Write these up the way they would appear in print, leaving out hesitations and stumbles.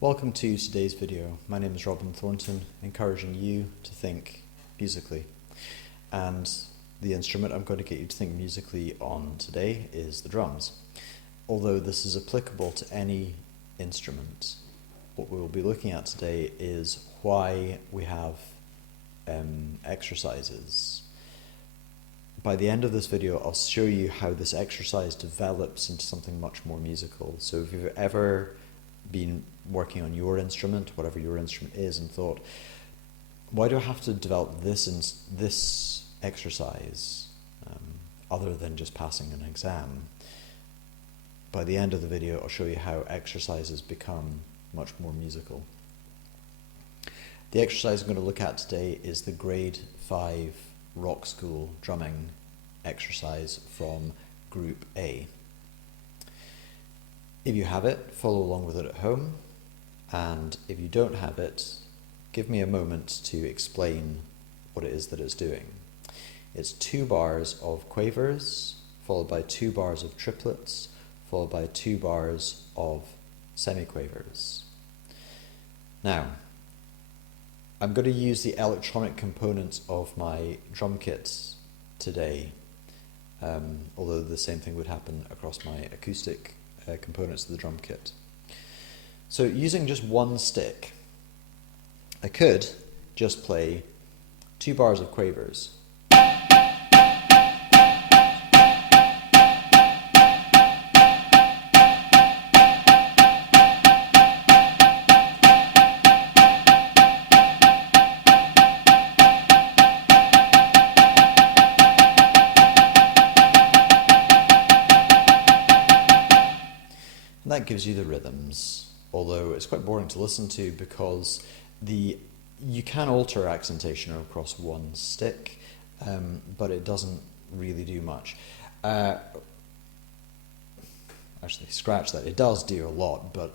Welcome to today's video. My name is Robin Thornton, encouraging you to think musically. And the instrument I'm going to get you to think musically on today is the drums. Although this is applicable to any instrument, what we will be looking at today is why we have exercises. By the end of this video, I'll show you how this exercise develops into something much more musical. So if you've ever been working on your instrument, whatever your instrument is, and thought, why do I have to develop this exercise other than just passing an exam? By the end of the video, I'll show you how exercises become much more musical. The exercise I'm going to look at today is the Grade 5 Rockschool drumming exercise from Group A. If you have it, follow along with it at home, and if you don't have it, give me a moment to explain what it is that it's doing. It's 2 bars of quavers, followed by 2 bars of triplets, followed by 2 bars of semiquavers. Now, I'm going to use the electronic components of my drum kit today, although the same thing would happen across my acoustic components of the drum kit. So using just one stick, I could just play 2 bars of quavers. That gives you the rhythms, although it's quite boring to listen to because you can alter accentation across one stick, but it doesn't really do much. Actually, scratch that. It does do a lot, but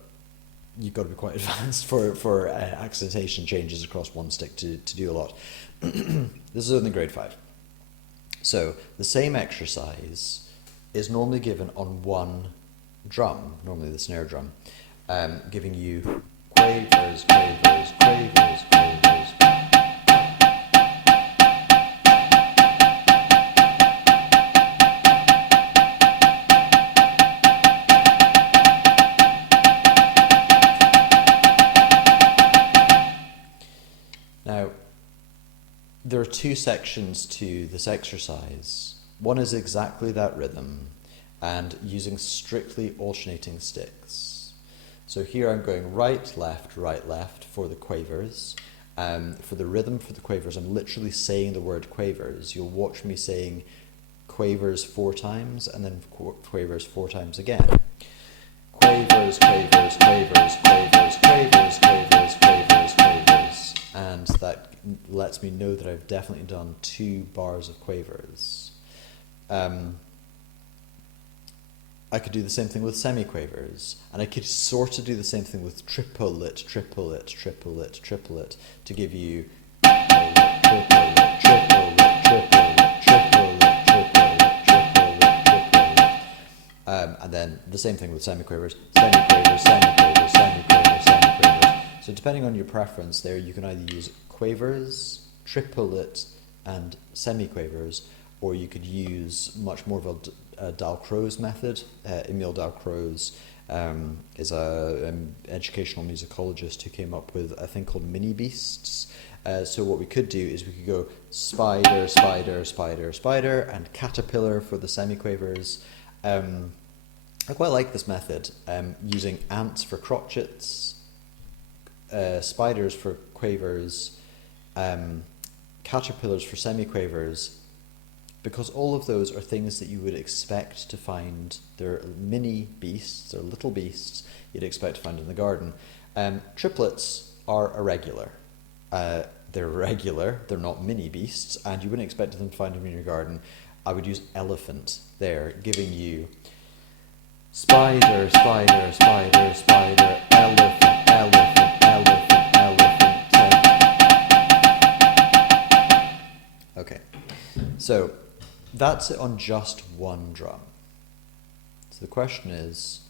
you've got to be quite advanced for accentation changes across one stick to do a lot. This is only Grade 5. So the same exercise is normally given on one drum, normally the snare drum, giving you quavers, quavers, quavers, quavers. Now, there are 2 sections to this exercise. One is exactly that rhythm, and using strictly alternating sticks. So here I'm going right, left for the quavers. For the rhythm for the quavers, I'm literally saying the word quavers. You'll watch me saying quavers 4 times and then quavers 4 times again. Quavers, quavers, quavers, quavers, quavers, quavers, quavers, quavers. And that lets me know that I've definitely done 2 bars of quavers. I could do the same thing with semiquavers, and I could sort of do the same thing with triplet, triplet, triplet, triplet, to give you triplet, triplet, triplet, triplet, triplet, triplet, triplet. And then the same thing with semiquavers, semiquavers, semiquavers, semiquavers, semiquavers. So depending on your preference there, you can either use quavers, triplet, and semiquavers, or you could use much more of a Dalcroze method. Emile Dalcroze is an educational musicologist who came up with a thing called mini beasts. So what we could do is we could go spider, spider, spider, spider, and caterpillar for the semiquavers. I quite like this method, using ants for crotchets, spiders for quavers, caterpillars for semiquavers, because all of those are things that you would expect to find. They're mini beasts, they're little beasts you'd expect to find in the garden. Triplets are irregular. They're regular, they're not mini beasts, and you wouldn't expect them to find them in your garden. I would use elephant there, giving you spider, spider, spider, spider, elephant, elephant, elephant, elephant. Okay, so that's it on just one drum. So the question is,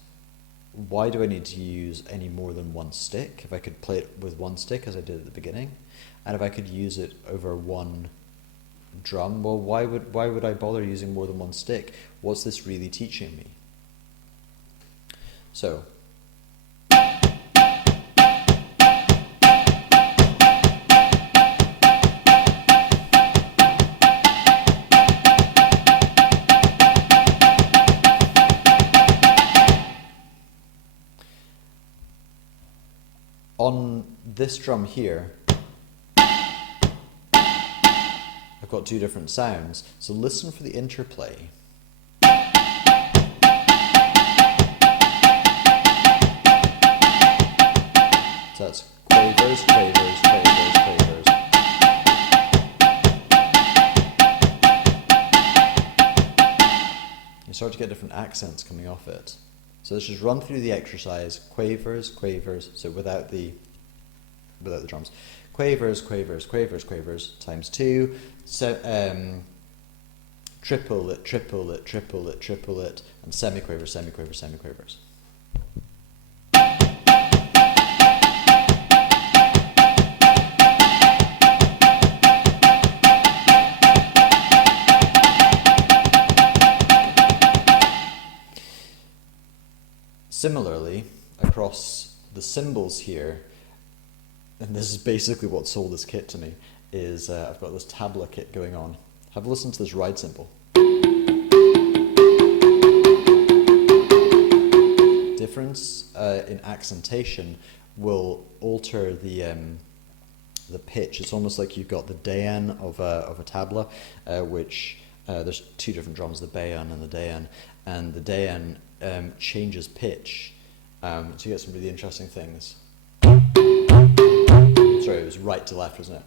why do I need to use any more than one stick? If I could play it with one stick as I did at the beginning, and if I could use it over one drum, well, why would I bother using more than one stick? What's this really teaching me? So, on this drum here, I've got two different sounds, so listen for the interplay. So that's quavers, quavers, quavers, quavers. You start to get different accents coming off it. So let's just run through the exercise. Quavers, quavers, so without the drums. Quavers, quavers, quavers, quavers, times 2. So, triplet, triplet, triplet, triplet, and semiquavers, semiquavers, semiquavers. Similarly, across the cymbals here, and this is basically what sold this kit to me, is I've got this tabla kit going on. Have a listen to this ride cymbal. Difference in accentation will alter the pitch. It's almost like you've got the dayan of a tabla, which there's two different drums, the bayan and the dayan, and the dayan changes pitch, so you get some really interesting things. Sorry, it was right to left, wasn't it?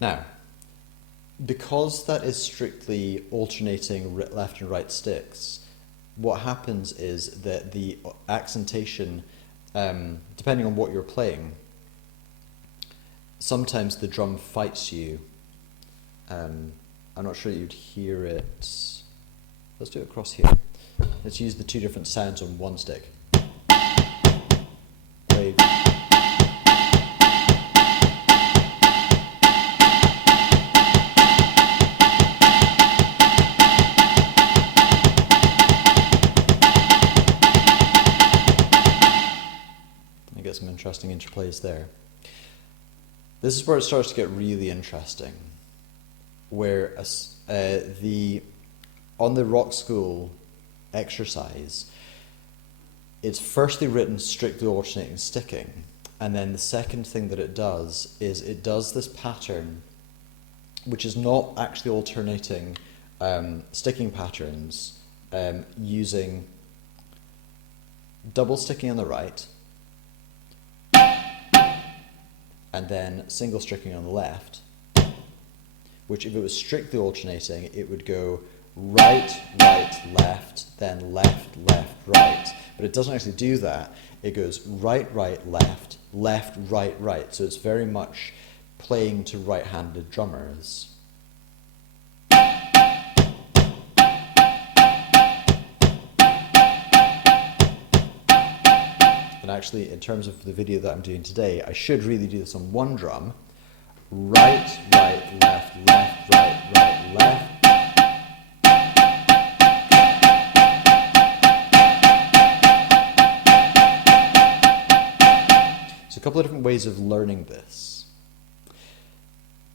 Now, because that is strictly alternating left and right sticks, what happens is that the accentation, depending on what you're playing, sometimes the drum fights you. I'm not sure you'd hear it. Let's do it across here. Let's use the two different sounds on one stick. Wave. You get some interesting interplays there. This is where it starts to get really interesting, where on the Rockschool exercise, it's firstly written strictly alternating sticking, and then the second thing that it does is it does this pattern, which is not actually alternating sticking patterns, using double sticking on the right, and then single sticking on the left, which if it was strictly alternating, it would go right, right, left, then left, left, right. But it doesn't actually do that. It goes right, right, left, left, right, right. So it's very much playing to right-handed drummers. And actually, in terms of the video that I'm doing today, I should really do this on one drum. Right, right, left, left, right, right, left. So a couple of different ways of learning this.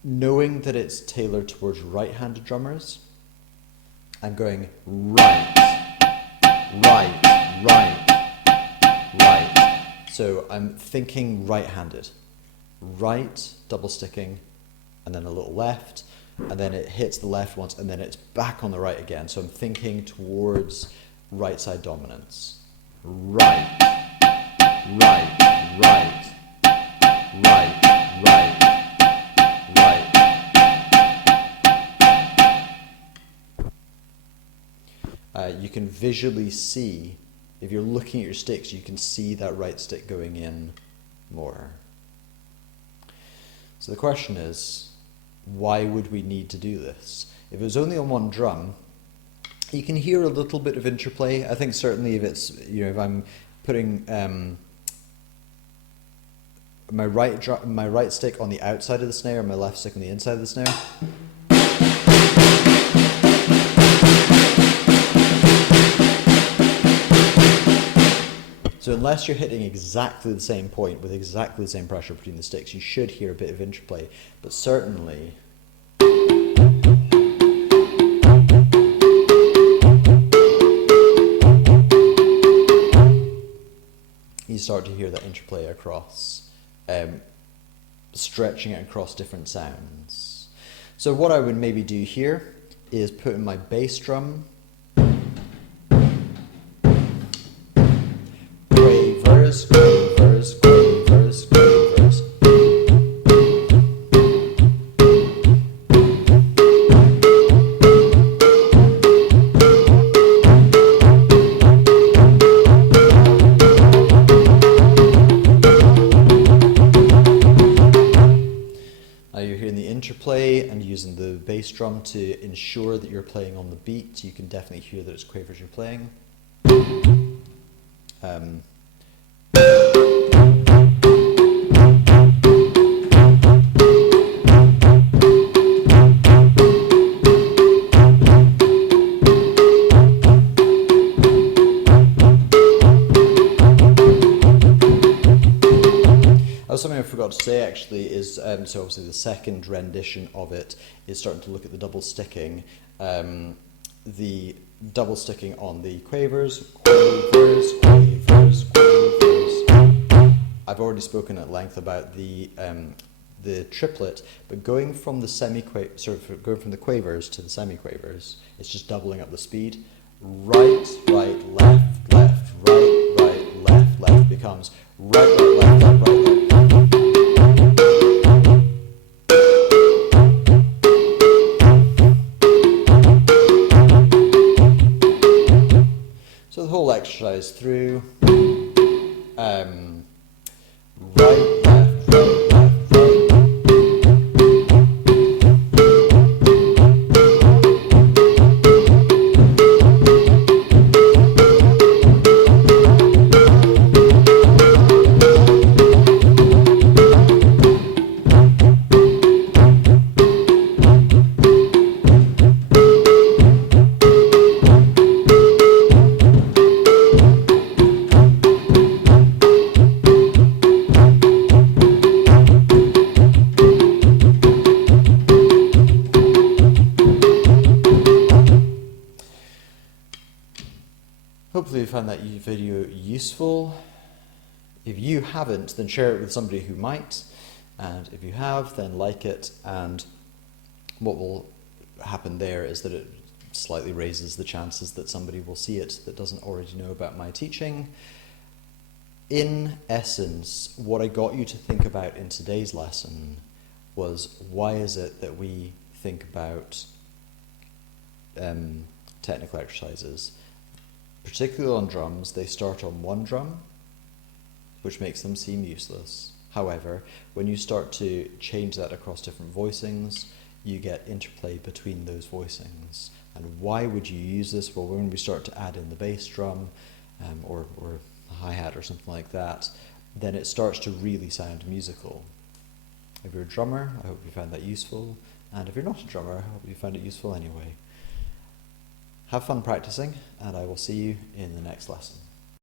Knowing that it's tailored towards right-handed drummers, I'm going right, right, right, right. So I'm thinking right-handed. Right, double sticking, and then a little left, and then it hits the left once, and then it's back on the right again. So I'm thinking towards right side dominance. Right, right, right, right, right, right. You can visually see If you're looking at your sticks, you can see that right stick going in more. So the question is, why would we need to do this? If it was only on one drum, you can hear a little bit of interplay. I think certainly if it's, you know, if I'm putting my right stick on the outside of the snare and my left stick on the inside of the snare, so unless you're hitting exactly the same point with exactly the same pressure between the sticks, you should hear a bit of interplay. But certainly, you start to hear that interplay across, stretching it across different sounds. So what I would maybe do here is put in my bass drum, quavers, quavers, quavers, quavers. Now you're hearing the interplay and using the bass drum to ensure that you're playing on the beat. You can definitely hear that it's quavers you're playing. Something I forgot to say actually is, so obviously the second rendition of it is starting to look at the double sticking. The double sticking on the quavers, quavers, quavers, quavers. I've already spoken at length about the triplet, but going from the going from the quavers to the semi-quavers, it's just doubling up the speed. Right, right, left, left, right, right, left, left becomes right, right, left, left, right, left. So the whole exercise through, right, left, right, left, right. Hopefully you found that video useful. If you haven't, then share it with somebody who might. And if you have, then like it. And what will happen there is that it slightly raises the chances that somebody will see it that doesn't already know about my teaching. In essence, what I got you to think about in today's lesson was, why is it that we think about technical exercises? Particularly on drums, they start on one drum, which makes them seem useless. However, when you start to change that across different voicings, you get interplay between those voicings. And why would you use this? Well, when we start to add in the bass drum or a hi-hat or something like that, then it starts to really sound musical. If you're a drummer, I hope you found that useful. And if you're not a drummer, I hope you found it useful anyway. Have fun practicing, and I will see you in the next lesson.